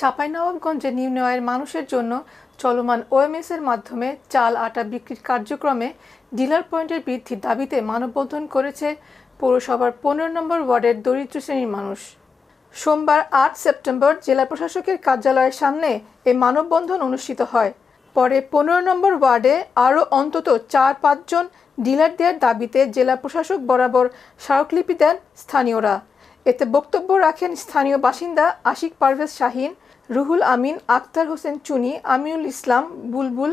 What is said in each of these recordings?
চাঁপাইনবাবগঞ্জে নিম্ন আয়ের মানুষের জন্য চলমান ওএমএস এর মাধ্যমে চাল আটা বিক্রির কার্যক্রমে ডিলার পয়েন্টের বৃদ্ধির দাবিতে মানববন্ধন করেছে পৌরসভার 15 নম্বর ওয়ার্ডের দরিদ্র শ্রেণীর মানুষ। সোমবার 8 সেপ্টেম্বর জেলা প্রশাসকের কার্যালয়ের সামনে এই মানববন্ধন অনুষ্ঠিত হয়। পরে 15 নম্বর ওয়ার্ডে আরও অন্তত 4-5 জন ডিলার দেওয়ার দাবিতে জেলা প্রশাসক বরাবর স্মারকলিপি দেন স্থানীয়রা। এতে বক্তব্য রাখেন স্থানীয় বাসিন্দা আশিক পারভেজ শাহিন, রুহুল আমিন, আক্তার হোসেন চুনি, আমিনুল ইসলাম বুলবুল,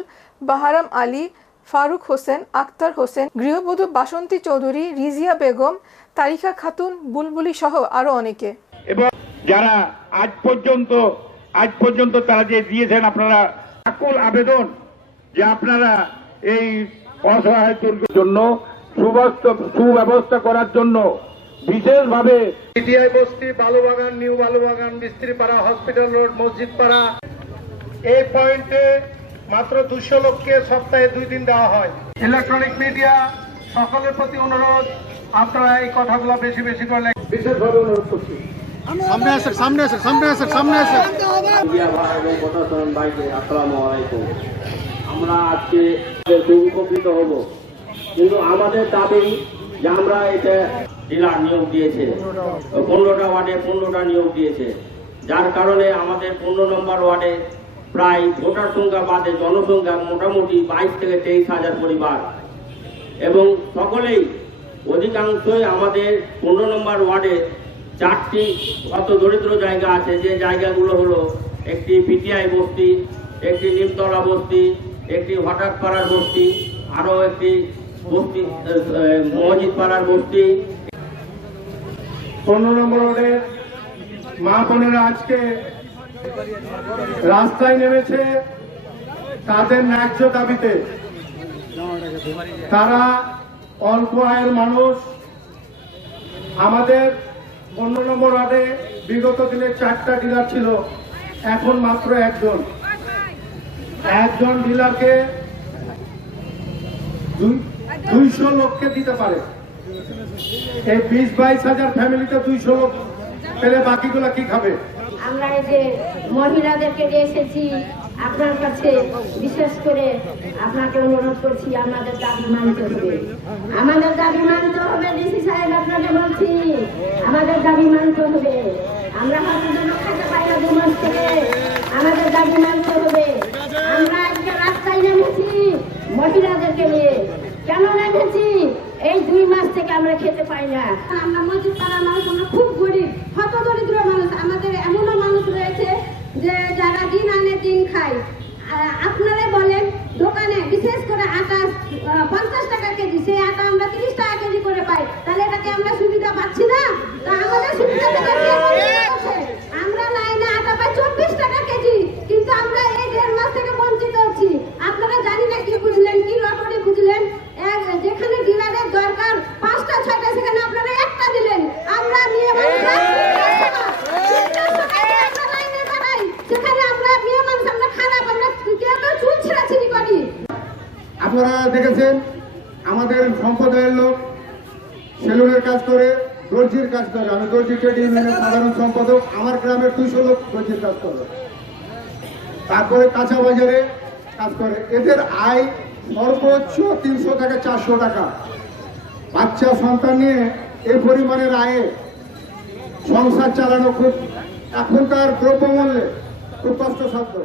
বাহারাম আলী, ফারুক হোসেন, আক্তার হোসেন, গৃহবধূ বাসন্তী চৌধুরী, রিজিয়া বেগম, তারিকা খাতুন, বুলবুলি সহ আরো অনেকে। এবং যারা আজ পর্যন্ত তারা যে দিয়েছেন, আপনারা আকুল আবেদন যে আপনারা এই অসহায় জন্য সুব্যবস্থা করার জন্য বিশেষভাবে পিটিআই বস্তি, বালুবাগান, নিউ বালুবাগান, মিস্ত্রিপাড়া, হসপিটাল রোড, মসজিদ পাড়া, এই পয়েন্টে মাত্র 200 লোককে সপ্তাহে 2 দিন দেওয়া হয়। ইলেকট্রনিক মিডিয়া সকলের প্রতি অনুরোধ, আপনারা এই কথাগুলো বেশি বেশি করে বিশেষভাবে অনুরোধ করছি। সামনে আসে। আমরা আজকে খুব উপকৃত হব, কিন্তু আমাদের দাবি যে আমরা এটা ডিলার নিয়োগ দিয়েছে, 15টা ওয়ার্ডে 15টা নিয়োগ দিয়েছে, যার কারণে আমাদের 15 নম্বর ওয়ার্ডে প্রায় ভোটার সংখ্যা বাদে জনসংখ্যা মোটামুটি 22 থেকে 23 হাজার পরিবার, এবং সকলেই অধিকাংশই আমাদের 15 নম্বর ওয়ার্ডে 4টি অত দরিদ্র জায়গা আছে, যে জায়গাগুলো হলো একটি পিটিআই বস্তি, একটি নিমতলা বস্তি, একটি হঠাৎপাড়ার বস্তি, আরো একটি বস্তি মসজিদ পাড়ার বস্তি। 15 নম্বর ওয়ার্ডের মা বোনেরা আজকে রাস্তায় নেমেছে তাদের ন্যায্য দাবিতে। তারা অল্প আয়ের মানুষ। আমাদের 15 নম্বর ওয়ার্ডে বিগত দিনে 4টা ডিলার ছিল, এখন মাত্র একজন ডিলারকে 200 লোককে দিতে পারে। এই 20-22 হাজার ফ্যামিলিতে 200 লোক পেলে বাকিগুলো কি খাবে? আমরা এই যে মহিলাদেরকে নিয়ে এসেছি আপনার কাছে, বিশেষ করে আপনাকে অনুরোধ করছি, আমাদের দাবি মানতে হবে, আমাদের দাবি মানতে হবে। ডিসি সাহেব, আপনাকে বলছি, আমাদের দাবি মানতে হবে। আমরা হয়তো জন্য খেতে পাই না 2 মাস থেকে, আমাদের দাবি মানতে হবে। আমরা আজকে রাস্তায় নেমেছি মহিলাদেরকে নিয়ে। কেন নেমেছি? এই 2 মাস থেকে আমরা খেতে পাই না। আমরা মসজিদ পাড়ার মানুষ, আমরা খুব গরিব, হত দরিদ্র মানুষ। আমাদের এমনও মানুষ রয়েছে যে যারা দিন আনে দিন খায়। আপনারাই বলেন, দোকানে বিশেষ করে আটা 50 টাকা কেজি, সেই আটা আমরা 30 টাকা কেজি করে পাই। তাহলে এটাকে আমরা সুবিধা পাচ্ছি না? তা আমাদের সুবিধা আমরা লাইনে আটা পাই 24 টাকা কেজি, কিন্তু আমরা এই 1.5 মাস থেকে বঞ্চিত হচ্ছি। আপনারা জানি না কি বুঝলেন, কি লটারি বুঝলেন। যেখানে ডিলারের দরকার 5টা 6টা, সেখানে আপনারা একটা দিলেন। আমরা নিয়ে সেখানে আমরা মেয়ে মানুষ, আমরা খারাপ, আমরা কেউ চুল ছিঁড়াছিড়ি করি। আপনারা দেখেছেন আমাদের সম্প্রদায়ের লোক সেলুনের কাজ করে, দর্জির কাজ করে। আমি দর্জি ট্রেড ইউনিয়নের সাধারণ সম্পাদক। আমার গ্রামের 200 লোক দর্জির কাজ করে, তারপরে কাঁচা বাজারে কাজ করে। এদের আয় সর্বোচ্চ 300 থেকে 400 টাকা। বাচ্চা সন্তান নিয়ে এই পরিমাণের আয়ে সংসার চালানো খুব এখনকার দ্রব্যমূল্যে খুব কষ্টসাধ্য।